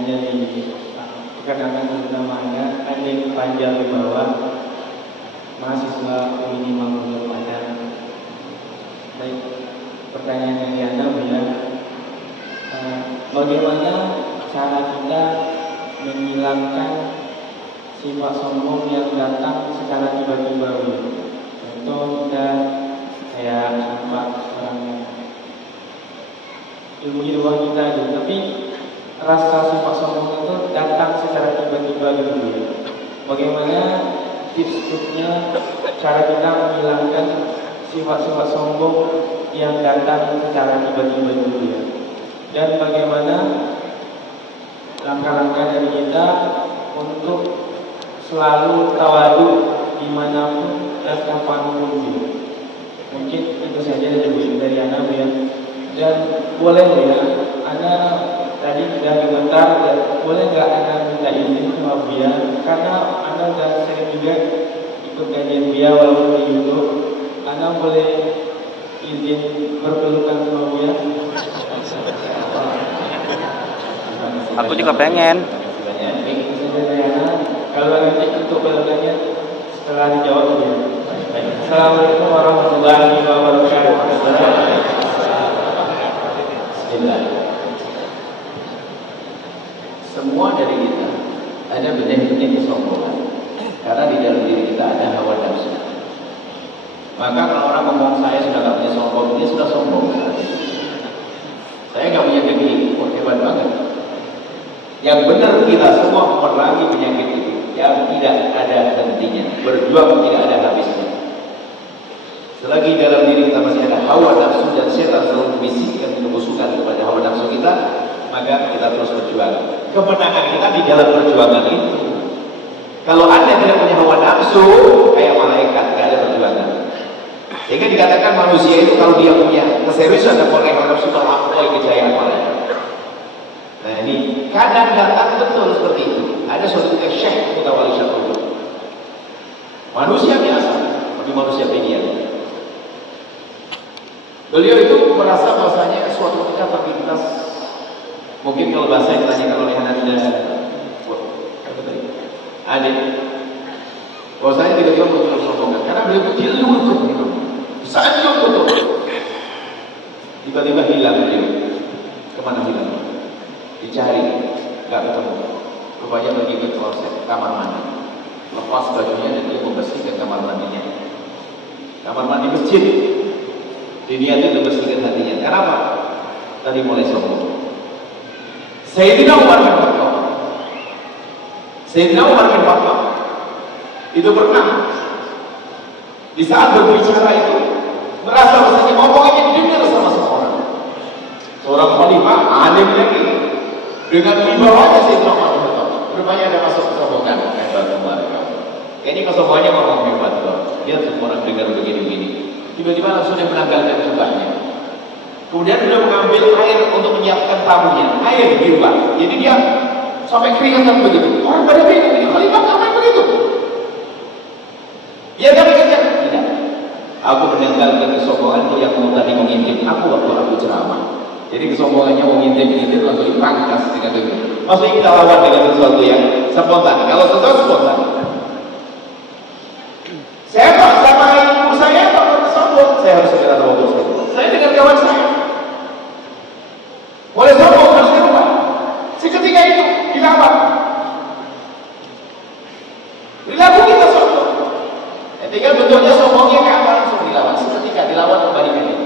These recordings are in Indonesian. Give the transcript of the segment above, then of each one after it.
pertanyaan dari perkenalkan namanya Andin Panjang di bawah mahasiswa UIN Mangunkusumo Padang. Baik, pertanyaan dari Anda ya, bagaimana cara kita menghilangkan sifat sombong yang datang secara tiba-tiba? Contoh kita kayak nampak orang ilmu di luar kita gitu, tapi rasa sifat sombong itu datang secara tiba-tiba gitu ya. Bagaimana tips-tipsnya cara kita menghilangkan sifat-sifat sombong yang datang secara tiba-tiba gitu ya. Dan bagaimana langkah-langkah dari kita untuk selalu tawadu dimanapun dan kapanpun gitu. Mungkin itu saja dari Anda ya. Dan boleh ya, Anda tadi sudah komentar, boleh nggak Anda minta izin sama Buya, karena Anda sudah sering juga ikut kajian Buya walaupun di YouTube. Anda boleh izin berpelukan sama Buya? Aku juga pengen. Kalau nanti untuk pelukannya setelah dijawab ya. Assalamualaikum warahmatullahi wabarakatuh. Semua dari kita ada benih-benih kesombongan, karena di dalam diri kita ada hawa nafsu. Maka kalau orang ngomong saya sudah nggak punya sombong, dia sudah sombong. Saya nggak punya gede, hebat banget. Yang benar kita semua memerangi penyakit itu yang tidak ada hentinya, berjuang tidak ada habisnya. Selagi dalam diri kita masih ada hawa nafsu dan setan selalu membisikkan kebusukan kepada hawa nafsu kita, maka kita terus berjuang. Kemenangan kita di dalam perjuangan itu. Kalau Anda tidak punya hawa nafsu, kayak malaikat, tidak ada perjuangan. Sehingga dikatakan manusia itu kalau dia punya keseriusan dan hawa nafsu, melampaui kejayaan malaikat. Nah ini kadang datang betul seperti itu. Ada suatu ketika Syekh Mutawalli Syarif, manusia biasa, tapi manusia bedian. Beliau itu merasa bahasanya suatu ketika aktivitas, mungkin kalau bahasa yang ditanyakan oleh Anda adik, bahwasanya tiba-tiba muncul kesombongan karena beliau itu dilulukan gitu, sanjung betul, tiba-tiba hilang beliau. Kemana hilang? Dicari, nggak ketemu. Rupanya pergi ke kloset, kamar mandi, lepas bajunya dan dia membersihkan kamar mandinya, kamar mandi masjid. Diniatnya untuk bersihkan hatinya. Kenapa? Tadi mulai sombong. Sayyidina Umar bin Khattab, Sayyidina Umar bin Khattab itu pernah di saat berbicara itu merasa rasanya ngomongnya didengar sama seseorang. Seorang khalifah alim lagi dengan wibawanya Sayyidina Umar bin Khattab. Rupanya ada masuk kesombongan. Hebat Umar. Ini kesombongannya ngomong hebat loh. Dia semua orang dengar begini-begini. Tiba-tiba langsung dia menanggalkan jubahnya. Kemudian dia mengambil air untuk menyiapkan tamunya. Air di jubah. Jadi dia sampai keringetan begitu. Orang pada bingung, ini khalifah ngapain begitu? Dia kan kejar. Tidak. Aku menanggalkan kesombonganku yang mau tadi mengintip aku waktu aku ceramah. Jadi kesombongannya mau ngintip langsung dipangkas dengan begitu. Maksudnya kita lawan dengan sesuatu yang spontan. Kalau sesuatu spontan. Saya sama ibu saya saya harus segera tahu saya dengan kawan saya boleh sombong harus dirubah. Seketika itu dilawan, perilaku kita sombong. Tinggal bentuknya sombongnya ke apa langsung dilawan. Seketika dilawan kembalikan ini.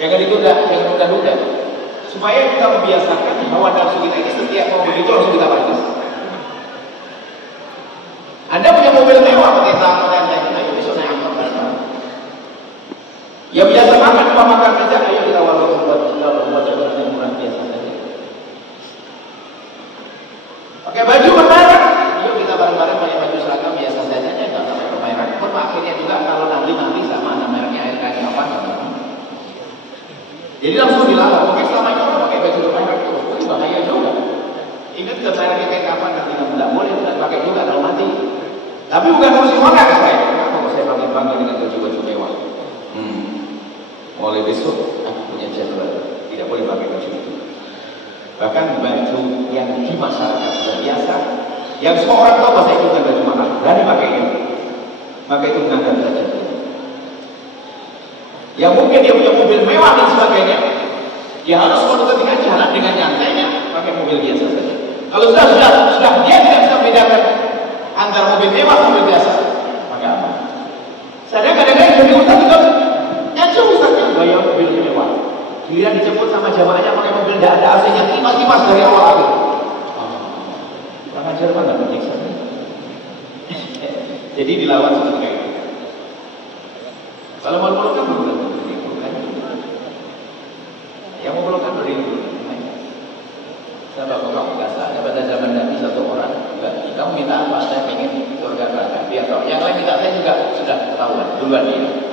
Jangan ditunda, jangan tunda-tunda. Supaya kita membiasakan hawa nafsu kita ini setiap mau begitu langsung kita balas. Anda punya mobil mewah pakai tangan dan ayo besok naik motor. Ya biasa makan, cuma makan saja. Ayo kita walaupun buat yang murah biasa saja. Pakai baju bermerek, yuk kita bareng-bareng pakai baju seragam biasa saja, nggak sampai bermerek. Pun akhirnya juga kalau nanti sama ada mereknya air kain apa sama. Jadi langsung dilarang. Mungkin selama itu orang pakai baju bermerek itu, itu bahaya juga. Ingat ke mereknya kayak kapan nanti nggak boleh tidak pakai juga kalau mati. Tapi bukan musik orang saya. Kenapa saya bangga dengan baju-baju mewah? Mulai besok aku punya jadwal, tidak boleh pakai baju itu. Bahkan baju yang di masyarakat sudah biasa, yang semua orang tahu bahasa itu bukan baju mahal, berani pakai itu, maka itu mengangkat derajat dia. Yang mungkin dia punya mobil mewah dan sebagainya, dia harus suatu ketika jalan dengan nyantainya pakai mobil biasa saja. Kalau sudah dia tidak bisa membedakan antara mobil mewah dan mobil biasa, maka aman. Saya kadang-kadang jadi ustaz juga nyata ustaz yang bayar mobil mewah. Dia dijemput sama jamaahnya pakai mobil tidak ada AC yang kipas-kipas dari awal akhir. Orang ajar mana menyiksa? Jadi dilawan seperti itu. Kalau mau melukan beribu kan? Yang mau melukan beribu. Saya bapak nggak ada pada zaman Nabi satu orang juga. Kamu minta apa? Saya ingin surga neraka. Dia tahu. Yang lain minta saya juga sudah ketahuan duluan dia.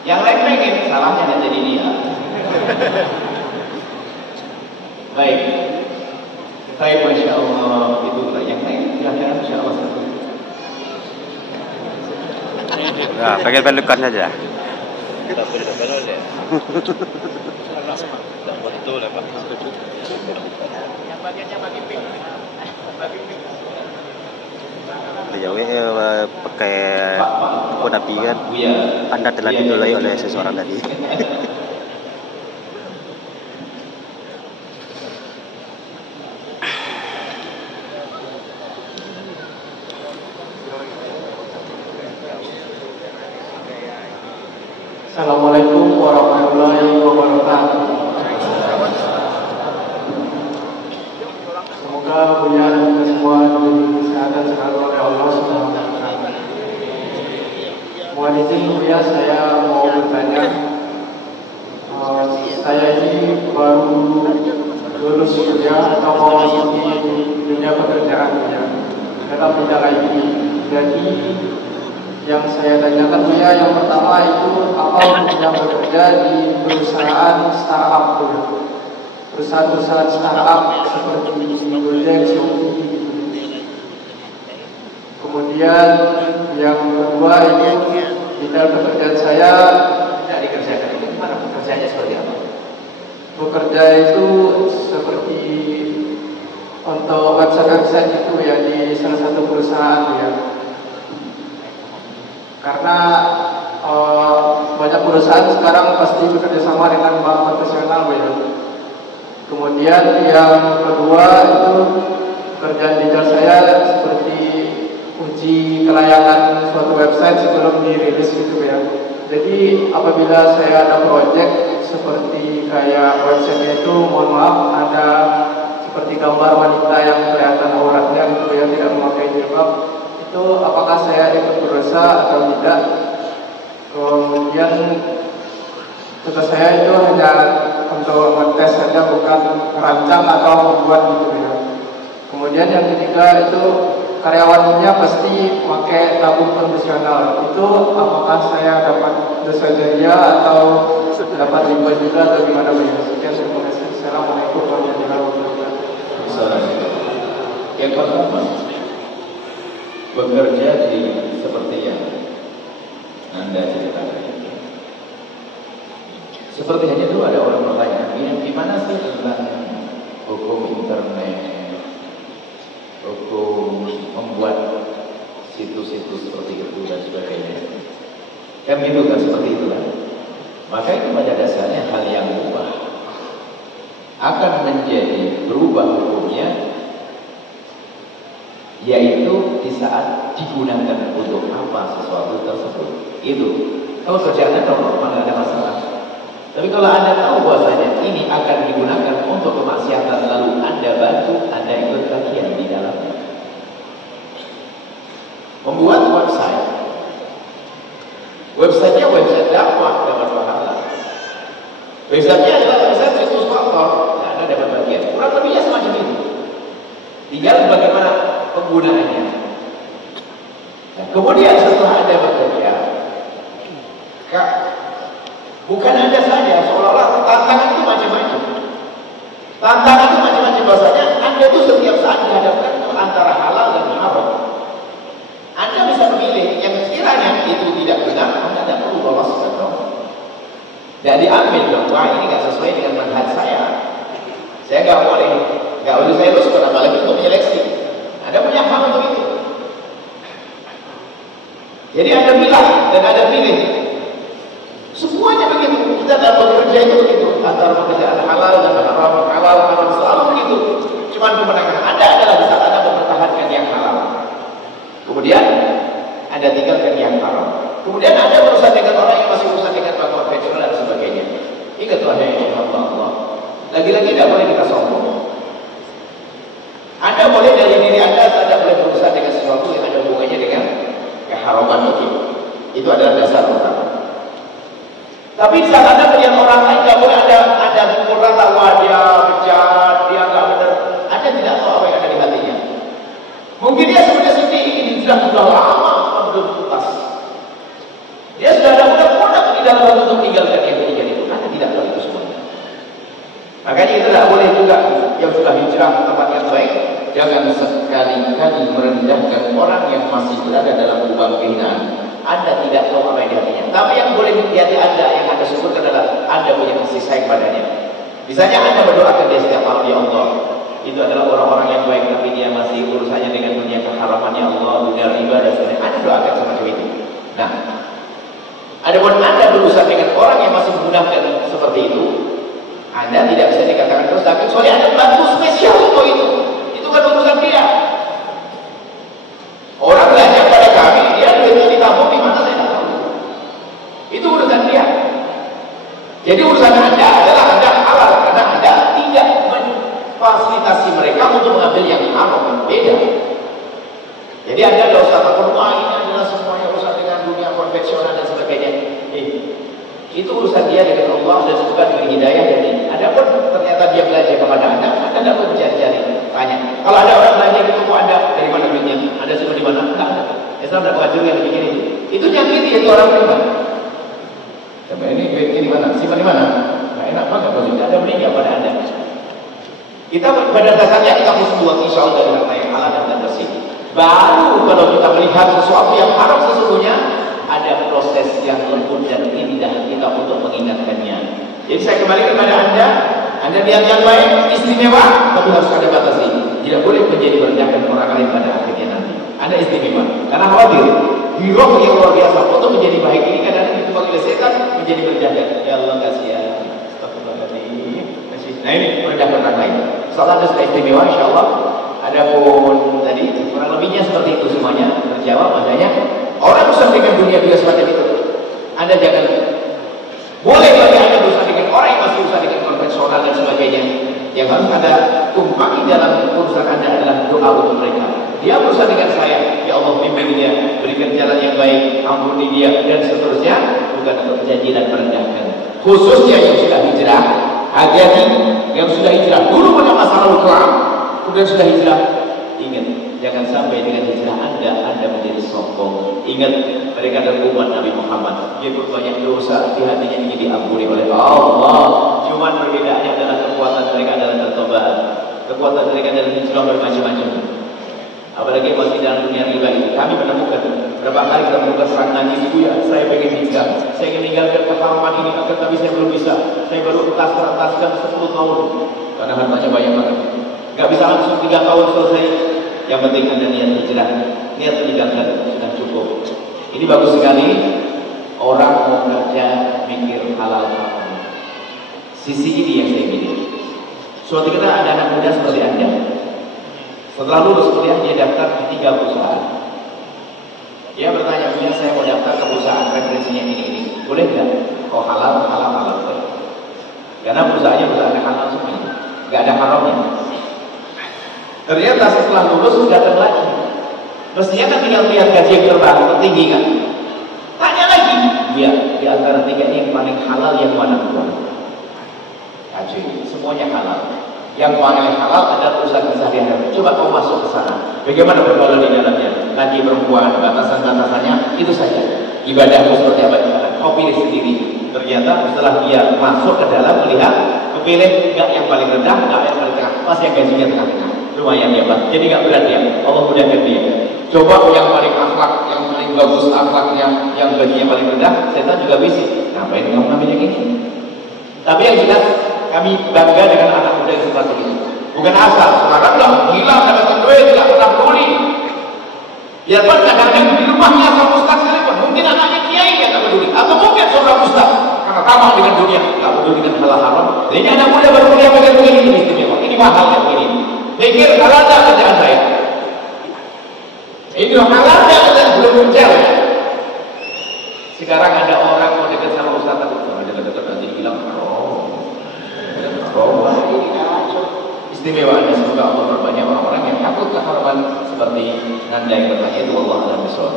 Yang lain pengen, salahnya tidak jadi dia. Baik, Masya Allah, itulah yang lain. Kira-kira Masya Allah satu. Nah, pengen pelukan saja. Tak boleh tak boleh deh. Tak betul lah Pak. Yang bagiannya bagi pink. Beliau pakai kode api kan. Anda telah dinilai oleh seseorang tadi. Assalamualaikum warahmatullahi wabarakatuh. Semoga Buya dan kita semua diberi kesehatan selalu oleh Allah Subhanahu wa Ta'ala. Mohon izin Buya, saya mau bertanya. Saya ini baru lulus kuliah atau mau masuk di dunia pekerjaan Buya dalam bidang IT. Jadi yang saya tanyakan Buya, yang pertama itu apa yang bekerja di perusahaan startup Buya? Perusahaan-perusahaan startup seperti Gojek, Shopee. Kemudian yang kedua ini detail pekerjaan saya Tidak dikerjakan. Gimana pekerjaannya seperti apa? bekerja itu seperti untuk website itu ya di salah satu perusahaan ya. Karena banyak perusahaan sekarang pasti bekerja sama dengan bank profesional ya. Kemudian yang kedua itu kerjaan digital saya seperti uji kelayakan suatu website sebelum dirilis gitu ya. Jadi apabila saya ada project seperti kayak website itu, mohon maaf ada seperti gambar wanita yang kelihatan auratnya gitu ya, tidak memakai jilbab, itu apakah saya ikut berdosa atau tidak? Kemudian tugas saya itu hanya untuk ngetes saja, bukan merancang atau membuat gitu ya. Kemudian yang ketiga itu karyawannya pasti pakai tabung profesional. Itu apakah saya dapat dosa jariah atau dapat riba juga atau gimana Buya? Sekian, terima kasih. Assalamualaikum warahmatullahi wabarakatuh. Yang pertama, bekerja di seperti yang Anda ceritakan. Seperti hanya dulu ada orang bertanya, gimana sih tentang hukum internet, hukum membuat situs-situs seperti itu dan sebagainya. Kan gitu kan, seperti itulah. Maka itu pada dasarnya hal yang mubah akan menjadi berubah hukumnya, yaitu di saat digunakan untuk apa sesuatu tersebut. Itu kalau kerjaannya normal ada masalah. Tapi kalau Anda tahu bahwasanya ini akan digunakan untuk kemaksiatan, lalu Anda bantu, Anda ikut bagian di dalamnya. Membuat websitenya website dakwah, dapat pahala. Websitenya adalah website situs kotor, Anda dapat bagian. Kurang lebihnya semacam itu. Tinggal bagaimana penggunaannya. Nah, kemudian setelah Anda bekerja, bukan Anda saja, seolah-olah tantangan itu macam-macam. Tantangan itu macam-macam, bahasanya ambil dong. Wah, ini nggak sesuai dengan manhaj saya. Saya nggak boleh saya teruskan, apalagi untuk menyeleksi. Ada punya hak untuk itu. Jadi ada milah dan ada pilih. Semuanya begitu. Kita dalam bekerja itu begitu. Antara pekerjaan halal dan haram, halal selalu begitu. Cuman kemenangan adalah di saat Anda mempertahankan yang halal. Kemudian Anda tinggalkan yang haram. Kemudian Anda berurusan dengan orang yang masih berurusan dengan bank konvensional dan sebagainya. Ingat wahai Allah. Lagi-lagi tidak boleh kita sombong. Anda boleh dari diri Anda tidak boleh berurusan dengan sesuatu yang ada hubungannya dengan keharaman itu. Itu adalah dasar utama. Tapi di saat Anda melihat orang lain, tidak boleh ada kurang tawa dia bejat, dia nggak benar. Anda tidak tahu apa yang ada di hatinya. Mungkin dia sebenarnya sedih, ini sudah lama belum tuntas. Dia sudah ada mudah-mudah di dalam hati untuk meninggalkan yang ketiga itu. Anda tidak tahu itu semuanya. Makanya kita tidak boleh juga yang sudah hijrah ke tempat yang baik, jangan sekali-kali merendahkan orang yang masih berada dalam lubang kehinaan. Anda tidak tahu apa yang di hatinya. Tapi yang boleh di hati Anda, yang Anda sebutkan adalah Anda punya kasih sayang padanya. Misalnya Anda berdoakan dia setiap malam, ya Allah, itu adalah orang-orang yang baik, tapi dia masih urusannya dengan dunia keharaman, ya Allah, dunia riba dan sebagainya. Anda doakan semacam itu. Nah, adapun Anda berurusan dengan orang yang masih menggunakan seperti itu, Anda tidak bisa dikatakan terus, tapi soalnya Anda bantu spesial untuk itu. Itu kan urusan dia. Orang belanja pada kami, dia duitnya ditabung di mana saya tidak tahu. Itu urusan dia. Jadi urusan Anda adalah Anda halal, karena Anda tidak memfasilitasi mereka untuk mengambil yang haram. Beda. Jadi Anda tidak usah takut, wah ini adalah semuanya urusan dengan dunia konvensional dan sebagainya. Itu urusan dia dengan Allah dan semoga diberi hidayah. Jadi adapun ternyata dia belajar kepada Anda tidak perlu mencari-cari. Tanya. Kalau ada orang belanja gitu, kok Anda dari mana duitnya? Anda semua di mana? Enggak ada. Islam tidak wajib yang bikin itu. Itu nyakiti itu orang beriman. Coba ini duitnya di mana? Simpan di mana? Nggak enak banget kalau tidak ada belinya pada Anda. Kita pada dasarnya kita harus buat insya Allah dari harta yang halal dan bersih. Baru kalau kita melihat sesuatu yang haram sesungguhnya, ada proses yang lembut dan indah kita untuk mengingatkannya. Jadi saya kembali kepada Anda lihat yang baik, istimewa, tapi harus ada batasi. Tidak boleh menjadi merendahkan orang lain pada akhirnya nanti. Anda istimewa, karena khawatir giroh yang luar biasa untuk menjadi baik ini kadang-kadang itu bagi setan menjadi merendahkan. Ya Allah kasihan, nah ini merendahkan orang lain. Salah ada istimewa, insya Allah. Adapun tadi kurang lebihnya seperti itu semuanya terjawab. Makanya orang berusaha dengan dunia juga semacam itu. Anda jangan boleh bagi Anda berusaha dengan orang yang masih berusaha dengan konvensional dan sebagainya. Yang harus Anda tumpangi dalam urusan Anda adalah doa untuk mereka. Dia berusaha dengan saya, ya Allah bimbing dia, berikan jalan yang baik, ampuni dia dan seterusnya. Bukan untuk janji dan merendahkan. Khususnya yang sudah hijrah, hati-hati yang sudah hijrah dulu pada masa lalu kelam, kemudian sudah hijrah. Ingat, jangan sampai dengan hijrah Anda menjadi sombong. Ingat, mereka adalah umat Nabi Muhammad. Dia berbanyak dosa, di hatinya ingin diampuni oleh Allah. Cuman perbedaannya adalah kekuatan mereka adalah bertobat. Kekuatan mereka adalah hijrah bermacam-macam. Apalagi masih dalam dunia riba ini. Kami menemukan berapa kali kita menemukan serang nangis, ibu ya, saya pengen hijrah, saya ingin meninggalkan keharaman ini, tapi saya belum bisa. Saya baru entas-entaskan 10 tahun karena hartanya banyak banget. Gak bisa langsung 3 tahun selesai. Yang penting ada niat hijrah, niat meninggalkan sudah cukup. Ini bagus sekali. Orang mau kerja mikir halal haram. Sisi ini yang saya pilih. Suatu ketika ada anak muda seperti Anda. Setelah lulus kuliah dia daftar di 3 perusahaan. Dia bertanya, punya saya mau daftar ke perusahaan referensinya ini. Boleh nggak? Oh halal. Karena perusahaannya perusahaan halal semuanya, nggak ada haramnya. Ternyata setelah lulus datang lagi. Mestinya kan tinggal lihat gaji yang tertinggi kan. Tanya lagi, dia di antara 3 ini yang paling halal yang mana keluar? Gaji, semuanya halal. Yang paling halal adalah urusan keseharian. Coba kau masuk ke sana. Bagaimana bergaul di dalamnya? Lagi perempuan, batasan-batasannya itu saja. Ibadahmu seperti apa? Kau pilih sendiri. Ternyata setelah dia masuk ke dalam melihat, kepilih nggak yang paling rendah, nggak yang paling tengah, pas yang gajinya tengah-tengah. Lumayan ya Pak. Jadi nggak berat ya. Allah mudahkan dia. Coba yang paling akhlak, yang paling bagus akhlaknya, yang gajinya paling rendah, setan juga bisik. Ngapain kamu ngambil yang ini? Tapi yang jelas kami bangga dengan anak muda yang seperti ini. Bukan asal, sekarang lah hilang dapat duit, tidak pernah peduli. Biarpun kadang-kadang di rumahnya sama ustaz sekalipun, mungkin anaknya kiai yang tak peduli, atau mungkin seorang ustaz karena tamak dengan dunia, tak peduli dengan hal haram. Jadi anak muda baru kuliah pakai begini, ini istimewa, ini mahal yang begini. Pikir halal tak kerjaan saya? Ini halal tak kerjaan belum muncul. Sekarang ada orang mau dekat sama ustaz, takut dekat-dekat nanti bilang, ini kacau. Istimewanya semoga Allah berbanyak orang-orang yang takut keharapan seperti Nanda yang bertanya itu. Allah alam bisawab.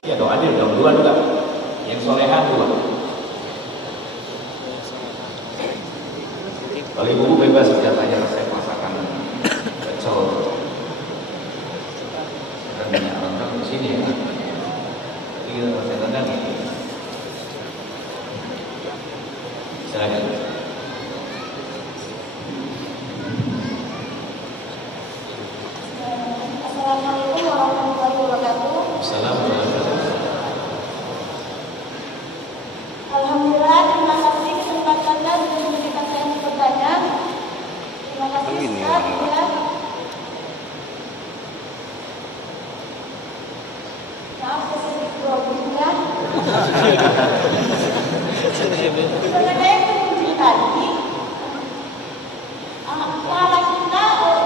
Ya doa dia dua juga. Yang soleha dua. Kalau ibu bebas senjatanya resep masakan pecel dan minyak rendang di sini ya. Jadi resep rendang ini. Silakan. Assalamualaikum warahmatullahi wabarakatuh. Assalamualaikum. Alhamdulillah, terima kasih kesempatannya dengan memberikan saya yang bertanya. Terima kasih Ustaz ya. Maaf saya sedikit grogi ya. Sebenarnya kunci tadi pahala kita,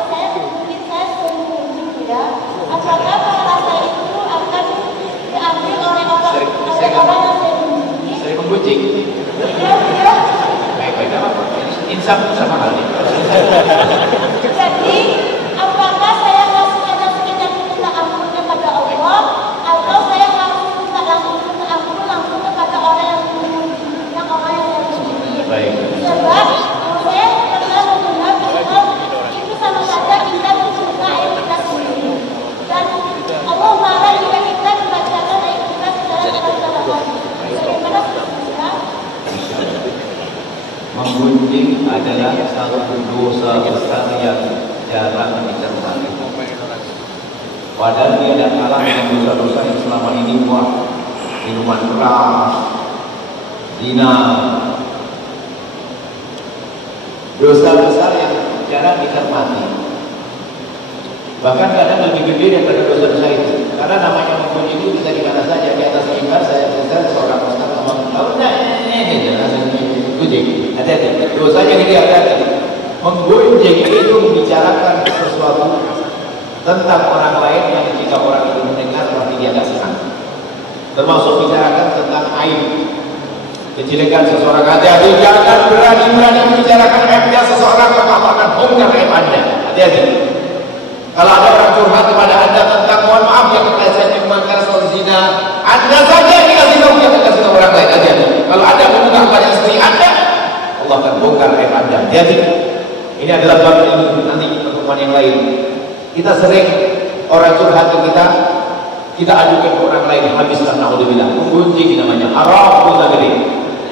saya mungkin saya sering kunci ya. Apakah pahala saya itu akan diambil oleh orang yang saya kunci? Saya menggunjing. Iya. Baik-baik apa? Insaf sama hal ini. Jadi, apakah saya harus ada sekedar minta ampun kepada Allah, atau saya harus minta minta ampun langsung kepada orang yang saya kunjungi? Baik. Sebab saya pernah mendengar bahwa itu sama saja kita mencinta ayat kita sendiri. Dan Allah marah jika kita membacakan ayat kita secara kesalahan. Bagaimana sebenarnya? Menggunjing adalah satu dosa besar yang jarang dicermati. Padahal dia tidak kalah dengan dosa-dosa yang selama ini buat minuman keras, zina, dosa besar yang jarang dicermati. Bahkan kadang lebih gede daripada dosa-dosa itu. Karena namanya menggunjing itu bisa di mana saja. Di atas mimbar saya seorang ustaz ngomong, gunjing, hati-hati. Dosanya ini hati-hati. Menggunjing itu membicarakan sesuatu tentang orang lain yang jika orang itu mendengar berarti dia tidak senang. Termasuk bicarakan tentang aib, kejelekan seseorang. Hati-hati, jangan berani-berani membicarakan aibnya seseorang, maka akan bongkar aib Anda. Hati-hati. Kalau ada orang curhat kepada Anda tentang mohon maaf yang saya mengangkat soal zina, Anda saja yang dikasih tahu, jangan kasih tahu orang lain. Hati-hati. Kalau Anda membuka kepada istri Anda, Allah akan bongkar aib Anda. Hati-hati. Ini adalah bab ilmu, nanti pertemuan yang lain. Kita sering orang curhat ke kita ajukan ke orang lain, habislah naudzubillah. Menggunjing namanya, haram, dosa gede.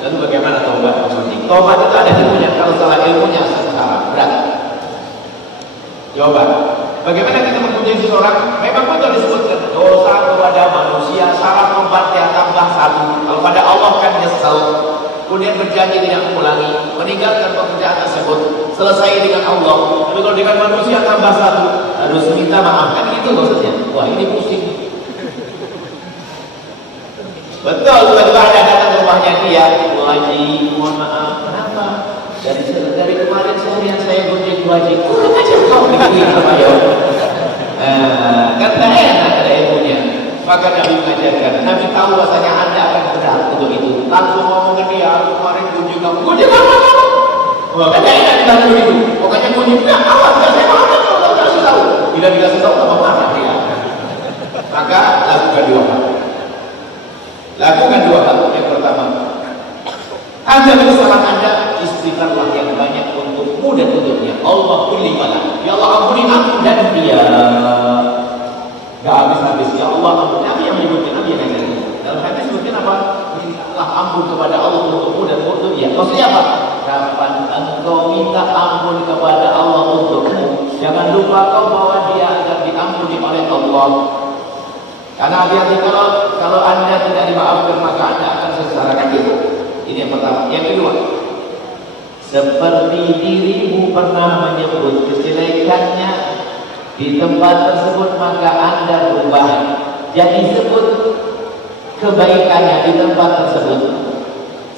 Lalu bagaimana taubat menggunjing? Taubat itu ada ilmunya, kalau salah ilmunya salah, berat. Jawaban. Bagaimana kita menggunjing seseorang? Memang betul disebutkan dosa kepada manusia, salah membaca tambah satu. Kalau pada Allah kan nyesal, kemudian berjanji tidak mengulangi, meninggalkan pekerjaan tersebut, selesai dengan Allah. Tapi kalau dengan manusia tambah satu, harus minta maaf, kan gitu maksudnya. Wah, ini pusing. Betul, tiba-tiba ada datang ke rumahnya dia, Haji, mohon maaf, kenapa? Dari kemarin seharian saya gunjing Haji, kurang aja kau begini apa ya? Kan tak enak ada ilmunya. Maka Nabi mengajarkan, Nabi tahu bahasanya Anda akan berat untuk itu. Langsung ngomong ke dia, aku kemarin gunjing kamu, gunjing apa? Kan tak enak kita begitu. Pokoknya gunjing, enggak, awas, enggak saya maafkan kalau tak kasih tahu. Bila dikasih tahu, tambah marah dia. Maka lakukan dua hal. Lakukan dua hal. Yang pertama, Anda kesalahan Anda, istighfarlah yang banyak untukmu dan untuknya. Allah pilih malah. Ya Allah ampuni aku dan dia. Gak habis-habis. Ya Allah ampuni hati-hati kalau Anda tidak dimaafkan maka Anda akan sengsara. Kan itu. Ini yang pertama. Yang kedua, seperti dirimu pernah menyebut kejelekannya di tempat tersebut maka Anda berubah. Jadi sebut kebaikannya di tempat tersebut.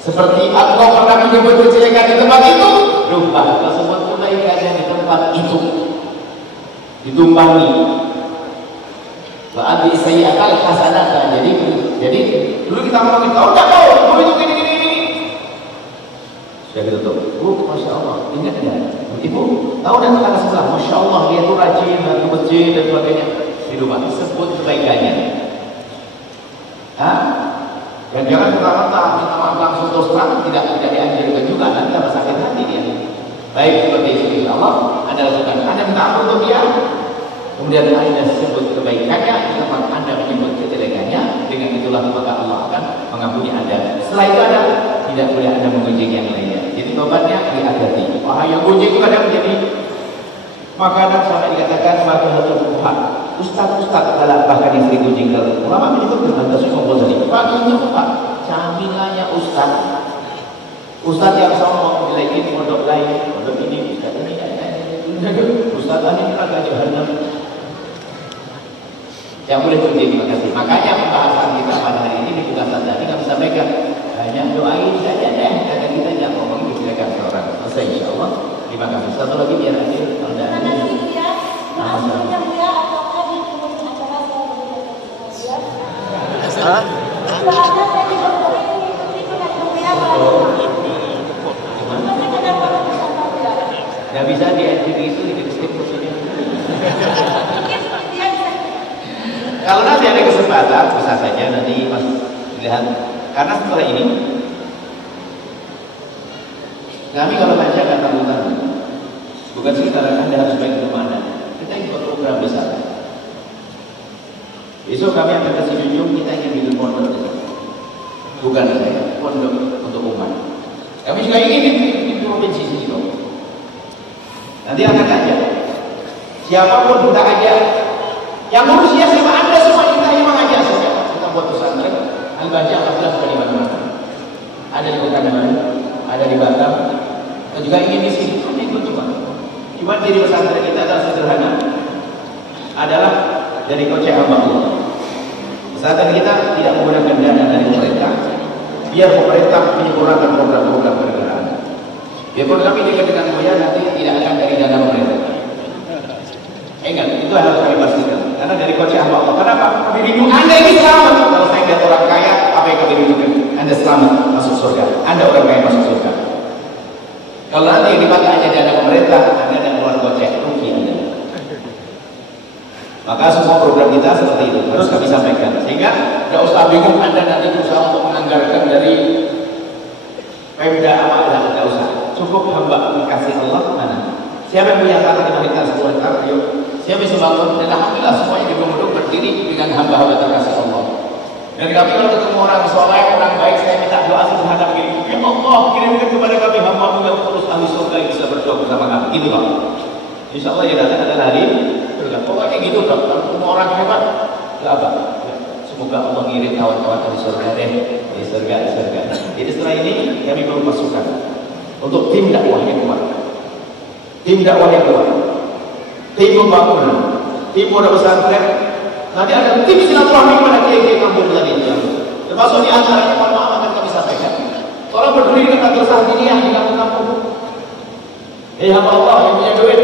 Seperti engkau pernah menyebut kejelekan di tempat itu, rubah tersebut kebaikannya di tempat itu. Ditumpangi. Wa adi sayyi'atal hasanata. Jadi dulu kita ngomongin, "Oh, enggak tahu, itu gini." Sudah gitu tuh. Bu, Masya Allah, ingat enggak? Ibu, tahu dan tetangga sebelah, Masya Allah, dia itu rajin dan masjid dan sebagainya. Di rumah sebut kebaikannya. Hah? Dan jangan mentah-mentah minta maaf langsung terus terang, tidak dianjurkan juga, nanti tambah sakit hati dia. Baik seperti itu, insya Allah Anda lakukan. Anda minta ampun untuk dia, kemudian Anda sebut kebaikannya, di tempat Anda menyebut kejelekannya, dengan itulah maka Allah akan mengampuni Anda. Setelah itu Anda tidak boleh Anda menggunjing yang lainnya. Jadi tobatnya hati-hati. Bahaya gunjing itu kadang menjadi makanan sampai dikatakan makanan Tuhan. Ustaz adalah bahkan yang sering gunjing ke ulama menyebutkan anda suka Ghazali. Pakainya apa? Camilanya Ustaz yang sombong menjelekin pondok lain, pondok ini, Ustaz ini, Ustaz ini agak jahanam. Yang boleh gunjing, terima kasih. Makanya pembahasan kita pada hari ini di pembahasan tadi kami sampaikan hanya doain saja deh, karena kita jangan ngomongin kejelekan seorang. Selesai insya Allah. Terima kasih. Satu lagi biar adil. Terima kasih Bu ya. Maksudnya Bu ya, apakah di kemudian acara saya berbicara? Soalnya saya juga boleh mengikuti pengajian Bu ya. Masih kenapa bersama Bu ya? Gak bisa di-edit itu di skip maksudnya. Kalau nanti ada kesempatan, bisa saja nanti Mas lihat. Karena setelah ini kami kalau baca nggak tanggung-tanggung. Bukan sekarang Anda harus baik ke mana. Kita ikut program besar. Besok kami akan kasih junjung, kita ingin bikin pondok besar. Bukan saya, pondok untuk umat. Kami juga ingin di provinsi sini. Nanti akan aja. Siapapun kita ajak. Yang manusia sama Anda semua kita yang mengajak saja. Kita buat pesantren. Al-Bajah 14 dari mana-mana. Ada di Kota Damaru, ada di Batam. Kita juga ingin di sini. Kami ikut juga. Cuma ciri pesantren kita adalah sederhana. Adalah dari kocek hamba Allah. Pesantren kita tidak menggunakan dana dari pemerintah. Biar pemerintah menyempurnakan program-program kenegaraan. Biarpun kami dekat dengan Buya nanti tidak akan dari dana pemerintah. Ingat, itu harus kami pastikan. Karena dari kocek hamba Allah. Kenapa? Kami rindu Anda ini selamat. Kalau saya lihat orang kaya, apa yang kami rindukan? Anda selamat masuk surga. Anda orang kaya masuk surga. Kalau nanti yang dipakai hanya dana pemerintah, Anda dan keluar kocek, rugi Anda. Maka semua program kita seperti itu harus kami sampaikan. Sehingga tidak usah bingung Anda nanti berusaha untuk menganggarkan dari Pemda apa, tidak usah. Cukup hamba kasih Allah mana? Siapa yang punya tanah di Mahlitan 10 hektar? Ayo. Siapa bisa bangun? Dan alhamdulillah semuanya di Gunung berdiri dengan hamba-hamba terkasih Allah. Dan kami kalau ketemu orang soleh, orang baik, saya minta doa sederhana begini. Ya Allah, kirimkan kepada kami hamba-Mu yang terus ahli surga yang bisa berdoa bersama kami. Gitu Pak. Insya Allah yang datang adalah hari surga. Pokoknya gitu Pak. Kalau ketemu orang hebat, ya apa? Semoga Allah ngirim kawan-kawan ahli surga deh. Di surga. Jadi setelah ini kami baru masukkan untuk tim dakwah yang keluar. Tim dakwah yang keluar. Tim pembangunan, tim pondok pesantren, nanti ada tim silaturahmi pada kiai-kiai kampung tadi. Termasuk di antaranya mohon maaf akan kami sampaikan. Tolong berdiri dengan bersah diniyah di kampung-kampung. Hamba Allah yang punya duit,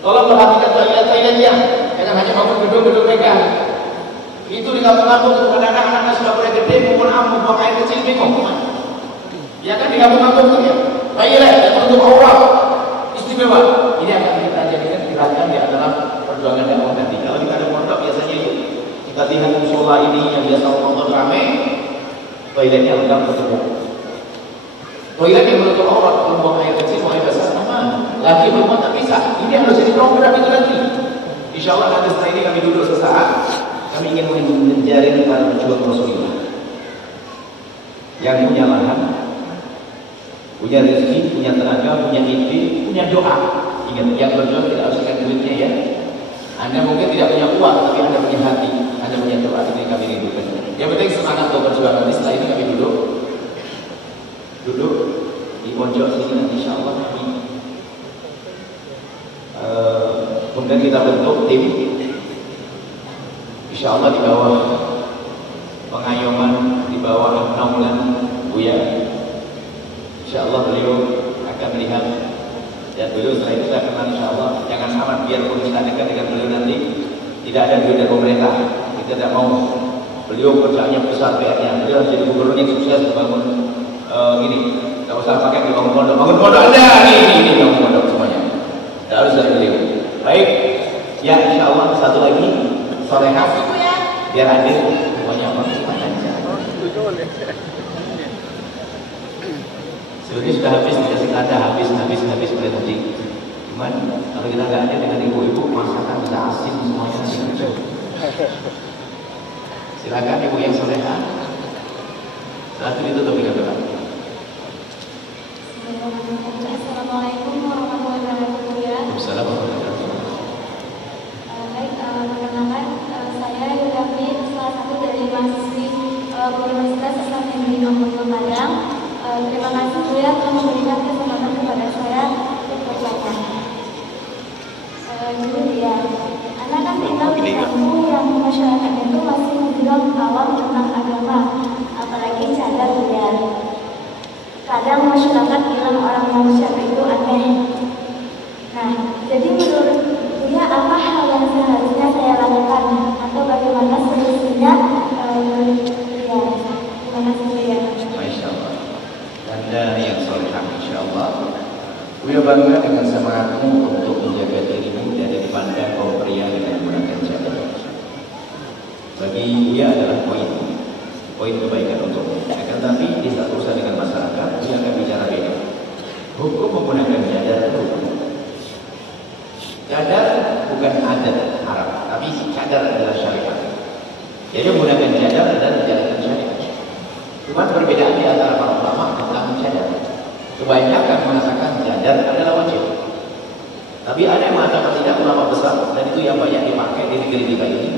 tolong perhatikan toilet-toiletnya, jangan hanya bangun gedung-gedung megah. Itu di kampung-kampung bukan anak-anaknya sudah mulai gede, mohon ampun buang air kecil bingung. Ya kan di kampung-kampung itu ya. Toilet yang menutup aurat istimewa. Ini akan kita jadikan gerakan di adalah perjuangan dakwah nanti. Kalau kita ada pondok biasanya yuk kita lihat musola ini yang biasa nonton ramai, toiletnya lengkap tersedia. Toilet yang menutup aurat, kalau buang air kecil, buang air besar aman. Lagi perempuan tak bisa. Ini harus jadi program itu nanti. Insya Allah nanti setelah ini kami duduk sesaat. Kami ingin menjaring para pejuang Rasulullah yang punya lahan, punya rezeki, punya tenaga, punya ide, punya doa. Ingat, yang berjuang tidak harus dengan duitnya ya. Anda mungkin tidak punya uang, tapi Anda punya hati, Anda punya doa, ini kami rindukan. Yang penting semangat untuk berjuang. Nanti setelah ini kami duduk di pojok sini nanti insya Allah kami kemudian kita bentuk tim, insya Allah di bawah pengayoman, di bawah naungan Buya. Insya Allah beliau akan melihat dan beliau setelah itu saya kenal insya Allah. Jangan amat biarpun kita dekat dengan beliau nanti tidak ada duit dari pemerintah, kita tidak mau. Beliau kerjanya besar PR-nya, beliau harus jadi gubernur yang sukses membangun gini. Tidak usah pakai bangun pondok ada ini bangun pondok semuanya. Tidak harus dari beliau. Baik, ya insya Allah satu lagi Solehah biar hadir semuanya apa sebetulnya sudah habis, dikasih nada habis pada tadi. Cuman kalau kita nggak ada dengan ibu-ibu masakan bisa asin semuanya. Silakan ibu yang solehah. Setelah itu ditutup dengan doa. Assalamualaikum warahmatullahi wabarakatuh ya. Waalaikumsalam warahmatullahi wabarakatuh. Baik, perkenalkan saya Yudhamid, salah satu dari mahasiswi Universitas Islam Negeri Nomor Padang. Terima kasih Buya telah memberikan kesempatan kepada saya untuk bertanya. Jadi ya, anak kan tinggal di kampung yang masyarakat itu masih belum awam tentang agama, apalagi cadar Buya. Kadang masyarakat bilang orang manusia itu aneh. Nah, jadi menurut Buya apa hal yang seharusnya saya lakukan atau bagaimana solusinya? Ya, terima kasih Buya. Masya Allah. Anda yang solehah insya Allah. Buya bangga dengan semangatmu untuk menjaga dirimu dari dipandang kaum pria dengan menggunakan cadar. Bagi Buya adalah poin kebaikan untukmu. Akan tapi di saat urusan dengan masyarakat, Buya akan bicara beda. Hukum menggunakan cadar itu hukum. Cadar bukan adat Arab, tapi cadar adalah syariat. Jadi menggunakan cadar adalah menjalankan syariat. Cuma perbedaan di antara para ulama tentang cadar. Kebanyakan mengatakan cadar adalah wajib. Tapi ada yang mengatakan tidak, ulama besar, dan itu yang banyak dipakai di negeri kita ini.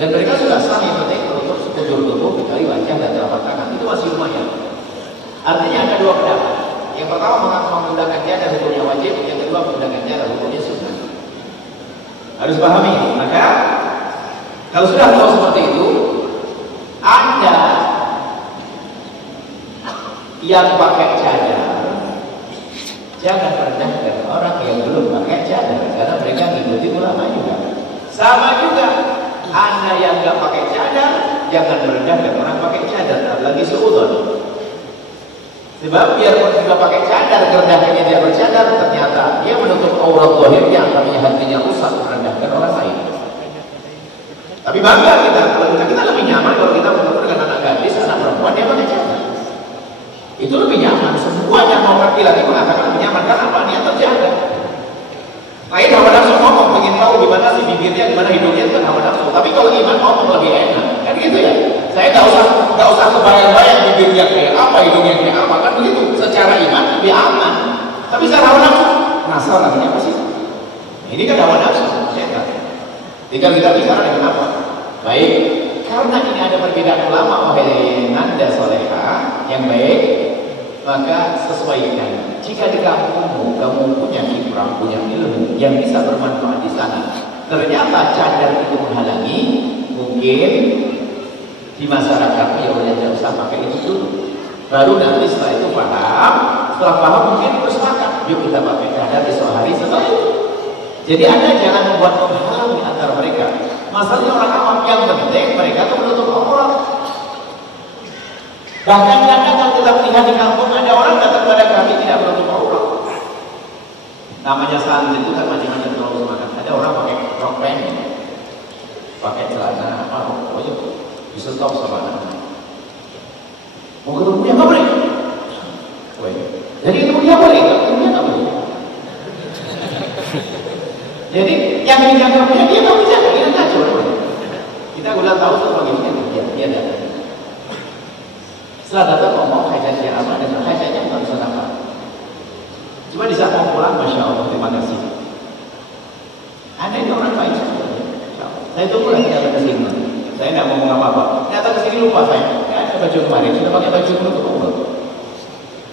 Dan mereka sudah sah yang penting untuk sekujur tubuh kecuali wajah dan telapak tangan. Itu masih lumayan. Artinya ada dua pendapat. Yang pertama menggunakan cadar hukumnya wajib, yang kedua menggunakan cadar hukumnya sunnah. Harus pahami. Maka kalau sudah tahu seperti itu, Anda yang pakai cadar jangan merendahkan orang yang belum pakai cadar, karena mereka mengikuti ulama juga. Sama juga Anda yang nggak pakai cadar jangan merendahkan orang pakai cadar, apalagi seudon. Sebab biarpun sudah pakai cadar, kerendahkannya dia bercadar, ternyata dia menutup aurat zahirnya, tapi hatinya rusak merendahkan orang lain. Tapi bangga kita, kalau kita lebih nyaman kalau kita bertemu dengan anak gadis, anak perempuan dia pakai cadar. Itu lebih nyaman. Semuanya mau laki-laki mengatakan lebih nyaman, karena apa? Niat terjaga. Lain hawa nafsu ngomong, ingin tahu gimana sih bibirnya, gimana hidungnya, itu kan hawa nafsu. Tapi kalau iman ngomong lebih enak, kan gitu ya. Saya nggak usah kebayang-bayang bibirnya kayak apa, hidungnya kayak apa, kan begitu. Secara iman lebih aman. Tapi secara hawa nafsu, penasaran apa sih? Ini kan hawa nafsu, setan. Tinggal kita bicara dengan apa? Baik, karena ini ada perbedaan ulama, wahai Anda solehah yang baik, maka sesuaikan. Jika di kampungmu kamu punya kiprah, punya ilmu yang bisa bermanfaat di sana, ternyata cadar itu menghalangi, mungkin di masyarakat ya udah tidak usah pakai itu dulu. Baru nanti setelah itu paham, setelah paham mungkin bersepakat, yuk kita pakai cadar esok hari setelah itu. Jadi Anda jangan membuat penghalang di antara mereka. Masalahnya orang awam yang penting mereka itu menutup aurat. Bahkan kadang kita melihat di kampung ada orang datang kepada kami tidak menutup aurat. Namanya santri itu kan macam-macam terlalu semangat. Ada orang pakai rok pendek, pakai celana, pokoknya bisa stop sama anak. Mau ketemu dia nggak boleh. Jadi ketemu dia boleh, ketemu dia nggak boleh. Jadi yang dijaga punya dia nggak bisa, dia kacau. Kita ulang tahun tuh begini dia datang. Setelah datang ngomong hajatnya apa, dan hajatnya bukan pesan apa. Cuma di saat mau pulang, masya Allah, terima kasih. Anda ini orang baik saja. Saya tunggu lagi datang ke sini. Saya tidak ngomong apa-apa. Datang ke sini lupa saya. Nggak ada baju kemarin. Sudah pakai baju penutup aurat.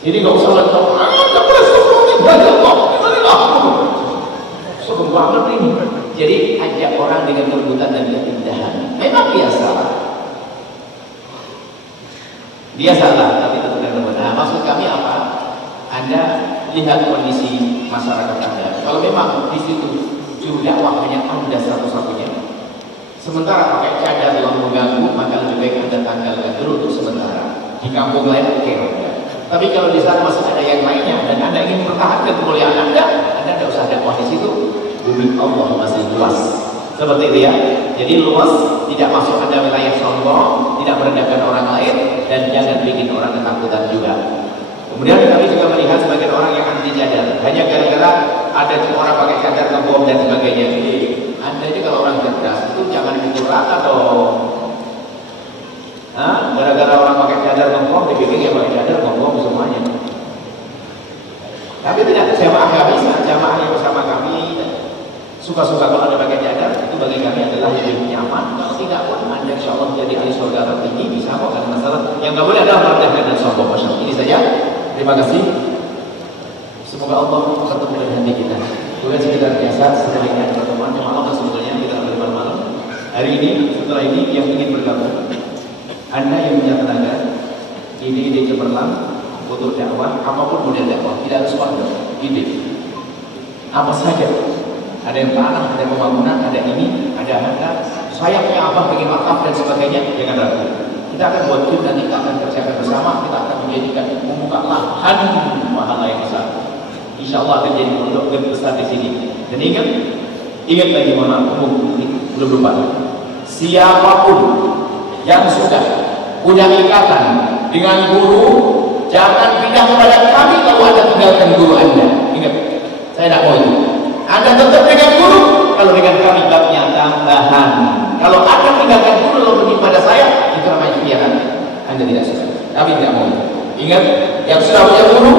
Jadi nggak usah lagi. Nggak boleh sombong. Sombong banget ini. Jadi ajak orang dengan kelembutan dan keindahan. Memang dia salah. Dia salah, tapi tetap dengan lembut. Nah, maksud kami apa? Anda lihat kondisi masyarakat Anda. Kalau memang di situ juru dakwah hanya Anda satu-satunya, sementara pakai cadar yang mengganggu, maka lebih baik Anda tanggalkan dulu untuk sementara. Di kampung lain oke, tapi kalau di sana masih ada yang lainnya dan Anda ingin mempertahankan kemuliaan Anda tidak usah dakwah di situ. Bumi Allah masih luas. Seperti itu ya. Jadi luas, tidak masuk Anda wilayah sombong, tidak merendahkan orang lain, dan jangan bikin orang ketakutan juga. Kemudian kami juga melihat sebagian orang yang anti cadar, hanya gara-gara ada orang pakai cadar ngebom dan sebagainya. Jadi Anda ini kalau orang cerdas itu jangan ikut rata dong. Gara-gara orang pakai cadar ngebom, dibikin ya pakai cadar ngebom semuanya. Tapi tidak, jamaah nggak bisa, jamaah yang bersama kami suka-suka kalau Anda pakai cadar, itu bagi kami adalah lebih nyaman. Kalau tidak pun Anda insya Allah menjadi ahli surga tertinggi, bisa kok, karena masalah yang nggak boleh adalah merendahkan dan sombong. Masya Allah. Ini saja. Terima kasih. Semoga Allah ketemu dengan hati kita. Bukan sekedar biasa, setelah ini ada pertemuan yang malam sebetulnya kita akan malam. Hari ini, setelah ini yang ingin bergabung, Anda yang punya tenaga, ide-ide cemerlang untuk dakwah, apapun model dakwah, tidak harus pondok, ide. Apa saja. Ada yang tanah, ada pembangunan, ada ini, ada harta. Saya punya apa, pengen wakaf dan sebagainya, jangan ragu. Kita akan buat tim dan kita akan kerjakan bersama. Kita akan menjadikan membuka lahan pahala yang besar. Insya Allah akan jadi pondok besar di sini. Dan ingat lagi mana umum ini belum lupa. Siapapun yang sudah punya ikatan dengan guru, jangan pindah kepada kami kalau Anda tinggalkan guru Anda. Ingat, saya tidak mau itu. Anda tetap dengan guru, kalau dengan kami babnya tambahan. Kalau Anda tinggalkan guru lalu pergi pada saya, itu namanya khianat. Anda tidak suka. Kami tidak mau. Ingat, yang sudah punya guru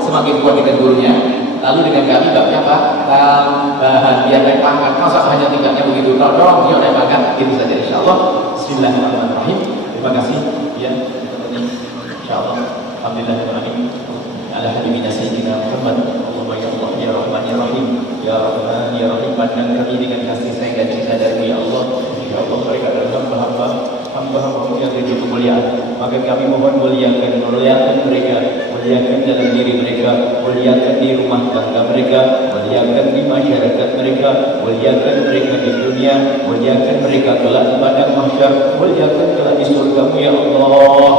semakin kuat dengan gurunya. Lalu dengan kami babnya apa? Tambahan. Biar naik pangkat. Masa hanya tingkatnya begitu? Tolong, dia naik pangkat. Itu saja insya Allah. Bismillahirrahmanirrahim. Terima kasih. Ya, insya Allah. Alhamdulillahirrahmanirrahim. Ala habibina sayyidina Muhammad. Allahumma ya Allah ya Rahman ya Rahim. Ya Rahman ya Rahim, pandang kami dengan kasih sayang dan cinta dari ya Allah. Ya Allah, mereka adalah hamba-hamba yang dari kemuliaan. Maka kami mohon muliakan mereka, muliakan dalam diri mereka, muliakan di rumah tangga mereka, muliakan di masyarakat mereka, muliakan mereka di dunia, muliakan mereka kelak di padang mahsyar, muliakan kelak di surga-Mu ya Allah.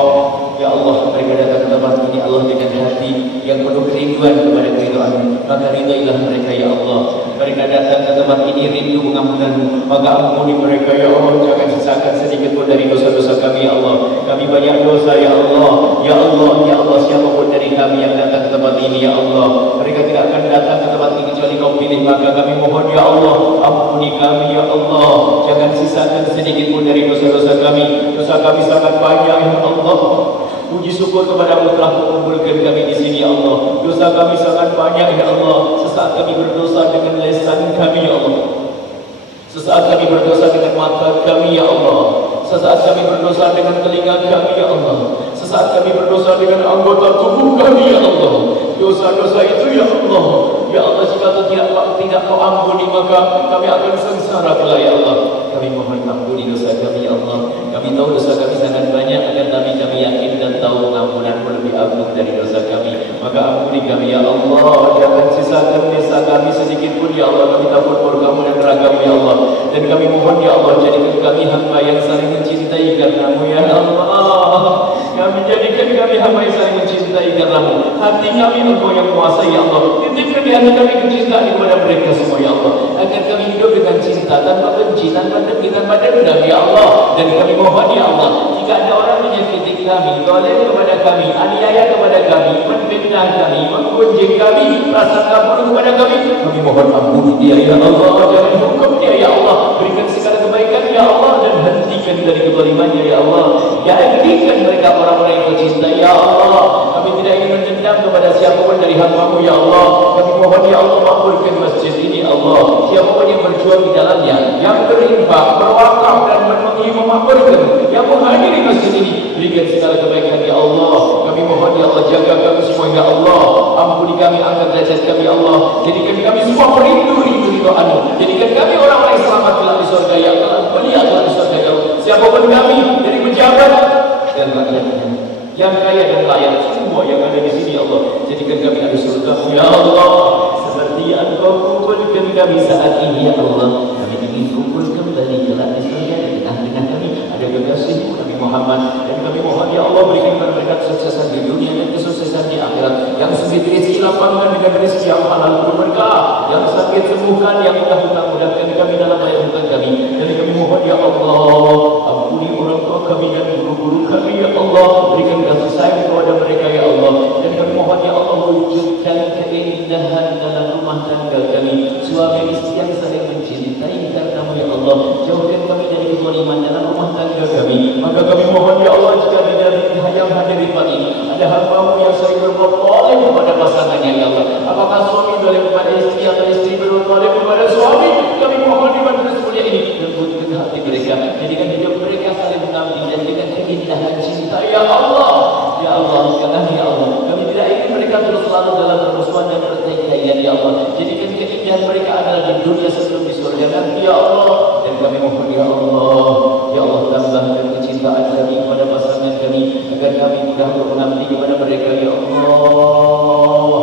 Ya Allah, mereka datang ke tempat ini Allah dengan hati yang penuh kerinduan kepada keridhaan. Maka ridailah mereka ya Allah. Mereka datang ke tempat ini rindu pengampunan-Mu, maka ampuni mereka ya Allah. Jangan sisakan sedikit pun dari dosa-dosa kami ya Allah. Kami banyak dosa ya Allah. Ya Allah, ya Allah, siapapun dari kami yang datang ke tempat ini ya Allah, mereka tidak akan datang ke tempat ini kecuali Kau pilih. Maka kami mohon ya Allah, ampuni kami ya Allah. Jangan sisakan sedikit pun dari dosa-dosa kami. Dosa kami sangat banyak ya Allah. Puji syukur kepada-Mu telah mengumpulkan kami di sini ya Allah. Dosa kami sangat banyak ya Allah. Sesaat kami berdosa dengan lisan kami ya Allah. Sesaat kami berdosa dengan mata kami ya Allah. Sesaat kami berdosa dengan telinga kami ya Allah. Sesaat kami berdosa dengan anggota tubuh kami ya Allah. Dosa-dosa itu ya Allah. Ya Allah, jika tidak Kau ampuni, maka kami akan sengsara pula ya Allah. Kami mohon ampuni dosa kami ya Allah. Kami tahu dosa kami sangat banyak, akan kami yakin dan tahu pengampunan-Mu lebih agung dari dosa kami. Maka ampuni kami ya Allah. Jangan sisakan dosa kami sedikit pun ya Allah. Kami takut murka-Mu dan neraka-Mu ya Allah. Dan kami mohon ya Allah, jadikan kami hamba yang saling mencintai karena-Mu ya Allah. Kami jadikan kami hamba yang saling mencintai karena-Mu. Hati kami Engkau yang menguasai ya Allah. Titipkan di hati kami kecintaan kepada mereka semua ya Allah. Agar kami hidup dengan cinta, tanpa benci, tanpa dengki, tanpa dendam ya Allah. Dan kami mohon ya Allah, jika ada orang menyakiti kami, zalim kepada kami, aniaya kepada kami, menfitnah kami, menggunjing kami, prasangka buruk kepada kami mohon ampuni dia ya Allah. Jangan hukum dia ya Allah. Berikan segala kebaikan ya Allah, dan hentikan dari kezalimannya ya Allah. Jadikan mereka orang-orang yang Kau cintai ya Allah. Kami tidak tidak ingin mendendam kepada siapapun dari hamba-Mu ya Allah. Kami mohon ya Allah makbulkan masjid ini Allah. Siapapun yang berjuang di dalamnya, yang berinfak, berwakaf dan memakmurkan, yang menghadiri masjid ini, berikan segala kebaikan ya Allah. Kami mohon ya Allah, jaga kami semua ya Allah. Ampuni kami, angkat derajat kami ya Allah. Jadikan kami semua perindu-rindu ridho-Mu. Jadikan kami orang-orang yang selamat kelak di surga ya Allah. Mulia kelak di surga ya Allah. Siapapun kami dari pejabat dan rakyatnya, yang kaya dan layak, semua yang ada di sini ya Allah. Jadikan kami ahli surga-Mu ya Allah. Seperti Engkau kumpulkan kami saat ini ya Allah. Kami ingin kumpul kembali kelak di surga. Di tengah-tengah kami ada kekasih-Mu Nabi Muhammad, dan kami mohon ya Allah berikan kepada mereka kesuksesan di dunia dan kesuksesan di akhirat. Yang sempit rezeki lapangkan dengan rezeki yang halal berkah, yang sakit sembuhkan, yang mudah-mudahkan kami dalam hayat kami. Dan kami mohon ya Allah, ampuni orang tua kami dan guru-guru kami ya Allah. Berikan kasih sayang kepada mereka ya Allah. Dan kami mohon ya Allah, wujudkan keindahan dalam rumah tangga kami, suami istri yang saling mencintai karena-Mu ya Allah. Jauhkan kami dari kezaliman dalam rumah tangga kami. Maka kami mohon ya Allah, jika di dalam yang hadir di tempat ini ada hamba-Mu yang sering berbuat zalim kepada pasangannya ya Allah. Apakah suami zalim kepada istri atau istri berbuat zalim kepada suami? Kami mohon di majelis mulia ini lembutkan hati mereka. Jadikan hidup mereka saling mengabdi dan dengan keindahan cinta ya Allah. Ya Allah, sekalian ya Allah, kami tidak ingin mereka terus selalu dalam permusuhan dan pertikaian ya Allah. Jadikan keindahan mereka adalah di dunia sebelum di surga nanti ya Allah. Dan kami mohon ya Allah, ya Allah tambahkan kecintaan kami kepada pasangan kami, agar kami mudah untuk mengabdi kepada mereka ya Allah.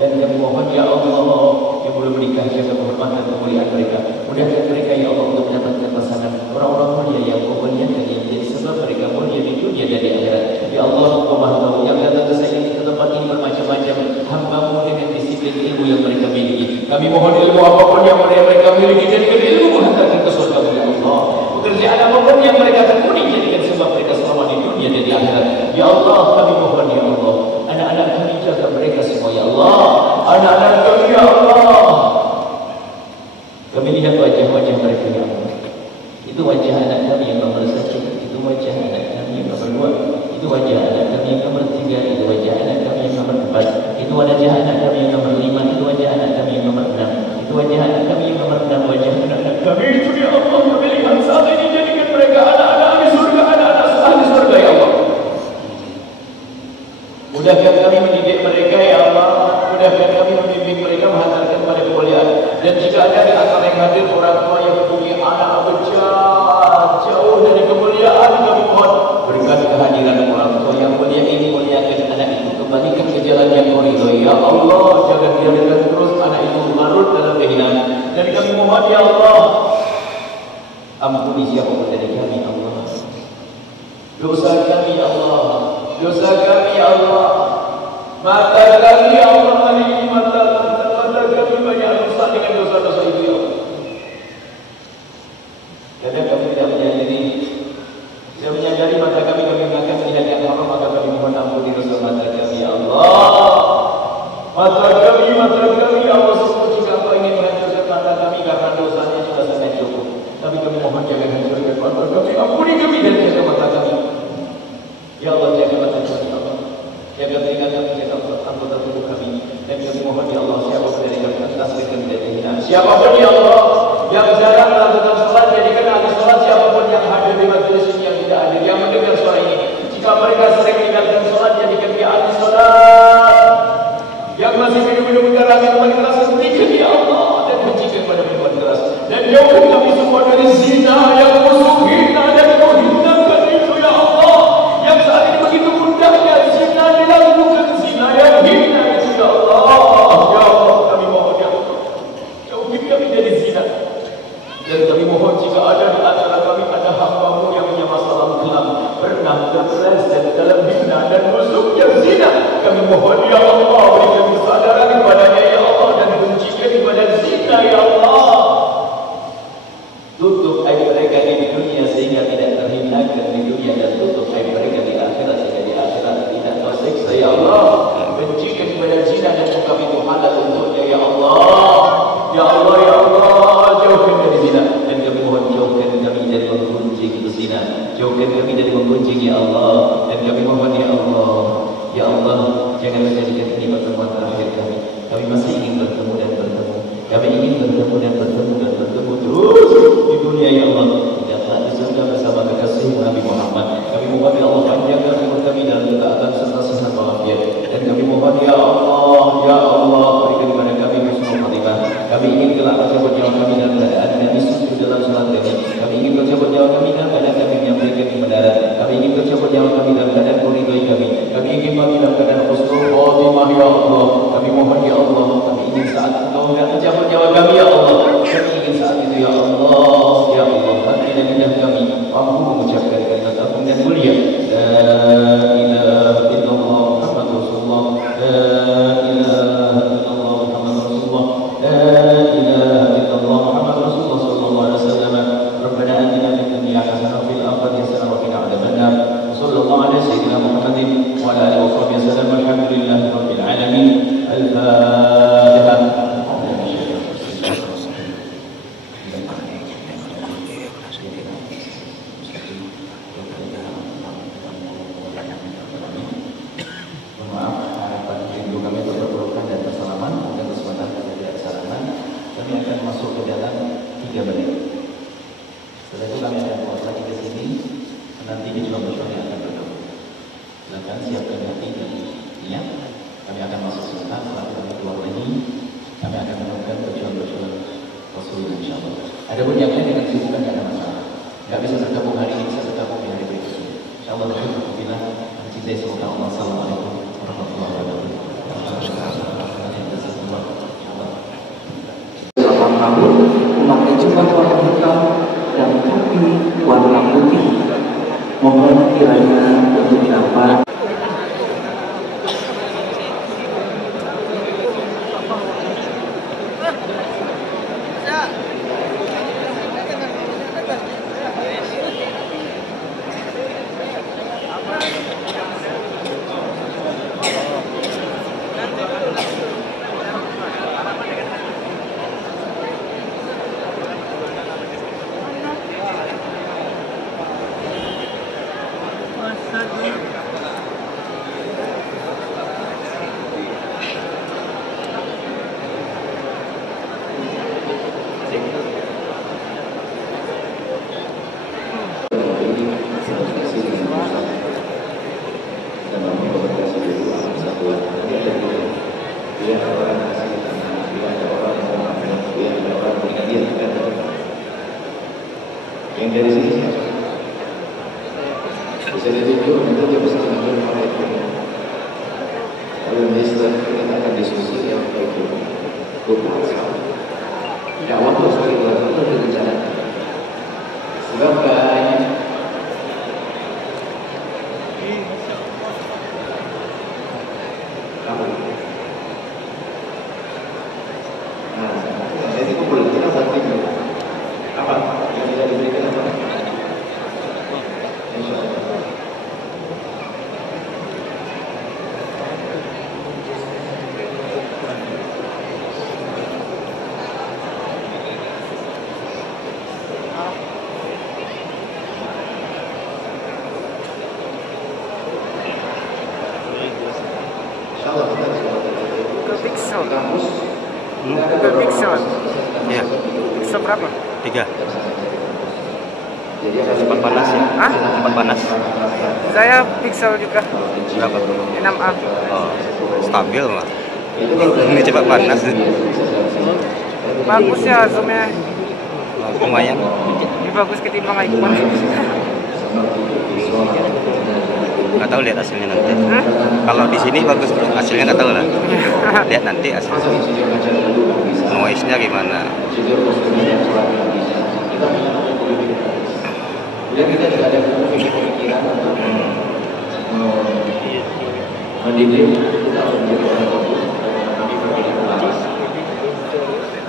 Dan kami mohon ya Allah, yang belum menikah jaga kehormatan kemuliaan mereka. Mudahkan mereka ya Allah untuk mendapatkan pasangan orang-orang mulia yang Kau muliakan, yang menjadi sebab mereka mulia di dunia dan di akhirat. Ya Allah, Kau Maha Tahu yang datang ke saya ke tempat ini bermacam-macam hamba-Mu dengan disiplin ilmu yang mereka miliki. Kami mohon ilmu apapun yang mereka miliki, jadikan ilmu hantarkan ke surga ya Allah. Pekerjaan apapun yang mereka tekuni, jadikan sebab mereka selamat di dunia dan di akhirat. Ya Allah, kami mohon ya Allah, anak-anak kami jaga mereka semua ya Allah. Anak-anak kami ya Allah, kami lihat wajah-wajah mereka ya Allah. Itu wajah anak kami yang nomor 1, itu wajah anak kami yang nomor 2, itu wajah anak kami yang nomor 3, itu wajah anak kami yang nomor 4, itu wajah anak kami yang nomor 5, itu wajah anak kami yang nomor 6, itu wajah anak kami yang nomor 6, wajah anak kami itu ya Allah. Kami lihat saat ini, jadikan mereka anak-anak ahli surga, anak-anak ahli surga ya Allah. Mudahkan kami mendidik mereka ya Allah. Mudahkan kami membimbing mereka menghantarkan pada kemuliaan. Dan jika ada di antara yang hadir orang tua yang mempunyai anak jauh dari kemuliaan, kami mohon berikan kehadiran orang tua yang mulia ini, muliakan anak itu, kembalikan ke jalan yang Kau ridhoi ya Allah. Jangan biarkan terus anak itu larut dalam kehinaan. Dan kami mohon ya Allah, ampuni siapapun dari kami ya Allah, dosa kami ya Allah, dosa kami ya Allah, mata kami ya Allah. Hari ini mata kami banyak dosa dengan dosa-dosa itu ya Allah. Kadang kami tidak menyadari, tidak menyadari mata kami akan melihat yang haram, maka kami mohon ampuni dosa mata kami ya Allah. Mata kami ya Allah, sesuatu jika Engkau ingin menghancurkan mata kami karena dosanya sudah sangat cukup. Tapi kami mohon jangan hancurkan mata kami, ampuni kami dan jaga mata kami. Ya Allah, jaga mata kami ya Allah, jaga telinga kami, jaga anggota tubuh kami. Dan kami mohon ya Allah, siapapun dari kami tasbihkan dari hinaan, siapapun ya Allah yang jarang melakukan sholat, jadikan ahli sholat. Siapapun yang hadir di majelis ini, yang tidak hadir, yang mendengar suara ini, jika mereka sering meninggalkan sholat, jadikan dia ahli sholat. Yang masih minum-minum keras, minuman keras, hentikan ya Allah, dan bencikan pada minuman keras. Dan jauhkan kami semua dari zina yang musuh hina dan Kau hinakan itu ya Allah. Yang saat ini begitu mudahnya zina dilakukan, zina yang hina itu ya Allah. Ya Allah, kami mohon ya Allah, jauhkan kami dari zina. Dan kami mohon jika ada di antara kami ada hamba-Mu yang punya masalah kelam, pernah terpeleset dalam hina dan musuhnya zina, kami mohon ya Allah, berikan kesadaran kepadanya ya Allah, dan bencikan kepada zina ya Allah. Tutup aib mereka di dunia sehingga tidak terhinakan di dunia, dan tutup aib mereka di akhirat sehingga di akhirat tidak tersiksa ya Allah. Bencikan kepada zina dan kami itu halal untuknya ya Allah. Ya Allah ya Allah, jauhkan dari zina. Dan kami mohon jauhkan kami dari menggunjing zina, jauhkan kami dari menggunjing ya Allah. Dan kami mohon ya Allah, Ya Allah, jangan menjadikan ini pertemuan terakhir kami. Kami masih ingin bertemu dan bertemu. Kami ingin bertemu dan bertemu dan bertemu terus di dunia ya Allah. Tidak telah di surga bersama kekasih Nabi Muhammad. Kami mohon ya Allah panjangkan umur kami dalam ketaatan serta sehat walafiat. Dan kami mohon ya Allah berikan kepada kami husnul khatimah. Kami ingin kelak mencabut nyawa kami dalam keadaan Nabi sujud dalam salat kami. Kami ingin mencabut nyawa kami dalam keadaan kami menyampaikan di mendarat. Kami ingin mencabut nyawa kami dalam keadaan meridai kami. Kami ingin mati dalam keadaan husnul khatimah ya Allah. Kami mohon ya Allah. Kami ingin saat Engkau hendak mencabut nyawa kami ya Allah. Kami ingin saat itu ya Allah. Ya Allah, hati dan lidah kami mampu mengucapkan kalimat agung dan mulia. La ilaha illallah Muhammadur Rasulullah. La ilaha illallah Muhammadur Rasulullah. La ilaha illallah Muhammadur Rasulullah sallallahu alaihi wasallam. Rabbana atina fid dunya hasanah wa fil akhirati hasanah wa qina adzabannar. Sallallahu ala sayyidina Muhammadin wa ala alihi wa sahbihi wasallam. Alhamdulillahi rabbil alamin. Al-Fatihah. Adapun yang lain dengan kesibukan tidak ada masalah. Tidak bisa bergabung hari ini, bisa bergabung di hari berikutnya. InsyaAllah alhamdulillah mencintai semoga Allah. Assalamualaikum warahmatullahi wabarakatuh. Rambut memakai jubah warna hitam dan topi warna putih. Mohon kiranya untuk dapat yang dari sini siapa? Bisa ditunjuk, nanti dia bisa menunjuk pada itu. Lalu minister kita akan diskusi yang itu bukan sekali. Tidak waktu sekali itu direncanakan. Sebab banyak jadi kumpul kita penting apa yang tidak diberikan apa? Insyaallah. Insyaallah kita Google Pixel. kampus. Google Pixel. Iya, Pixel berapa? 3. Cepat panas ya? Hah? Cepat panas. Saya Pixel juga. Berapa? 6A. Oh, stabil lah. Ini cepat panas. Bagus ya zoomnya. Lumayan. Lebih bagus ketimbang iPhone. Nggak tahu, lihat hasilnya nanti. Kalau di sini bagus, hasilnya nggak tahu lah. Lihat nanti hasilnya. Noise-nya gimana? Bila kita juga ada pemikiran untuk mendidik, kita harus menjadi orang bagus, kami berbeda ulama,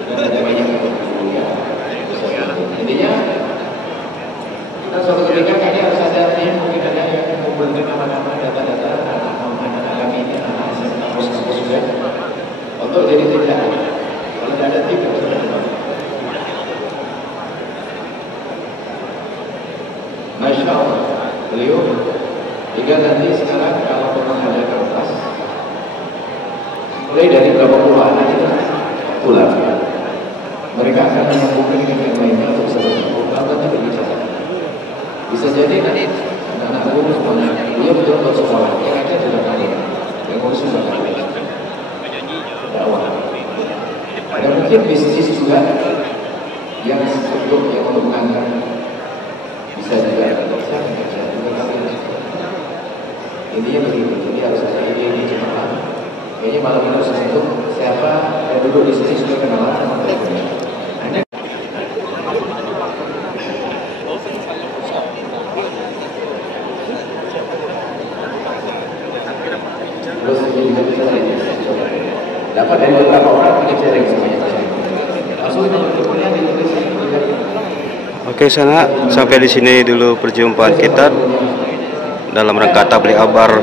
dan ada banyak yang intinya kita suatu ketika kami harus ada tim, mungkin ada yang mengumpulkan nama-nama data-data anak-anak kami ini, anak-anak kampus-kampus juga untuk jadi tidak. Kalau tidak ada tim, harus ada. Masya Allah, beliau Sehingga nanti sekarang kalau memang ada kertas, mulai dari berapa puluh anak itu pulang, mereka akan menyambungkan dengan yang lainnya untuk bisa bersambung, nanti berbicara. Bisa jadi nanti anak-anak guru semuanya, dia betul untuk sekolah, yang ada adalah kami, yang ngurus juga kami. Dakwah. Ada mungkin bisnis juga yang untuk mengangkat, bisa juga kerja juga kami. Intinya begitu, jadi harus ada ide cepat. Kayaknya malam ini harus sentuh siapa yang duduk di sini sudah kenalan sama mereka. Terus juga bisa dapat dari beberapa orang punya sharing semuanya. Langsung teleponnya ditulis. Oke, sana sampai di sini dulu perjumpaan kita dalam rangka tabligh akbar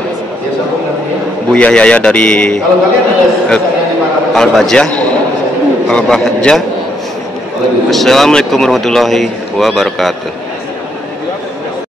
Buya Yaya dari Al-Bahjah. Assalamualaikum warahmatullahi wabarakatuh.